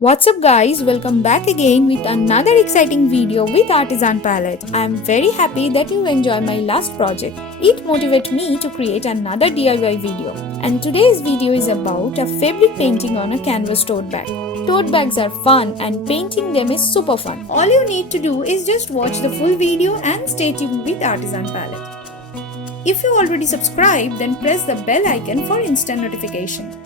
What's up guys, welcome back again with another exciting video with Artisan Palette. I am very happy that you enjoyed my last project. It motivated me to create another DIY video. And today's video is about a fabric painting on a canvas tote bag. Tote bags are fun and painting them is super fun. All you need to do is just watch the full video and stay tuned with Artisan Palette. If you already subscribed, then press the bell icon for instant notification.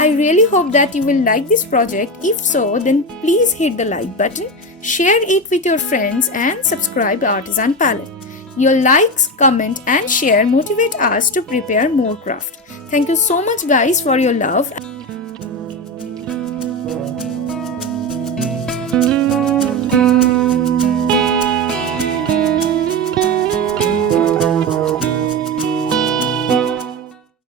I really hope that you will like this project. If so, then please hit the like button, share it with your friends and subscribe Artisan Palette. Your likes, comment and share motivate us to prepare more craft. Thank you so much guys for your love.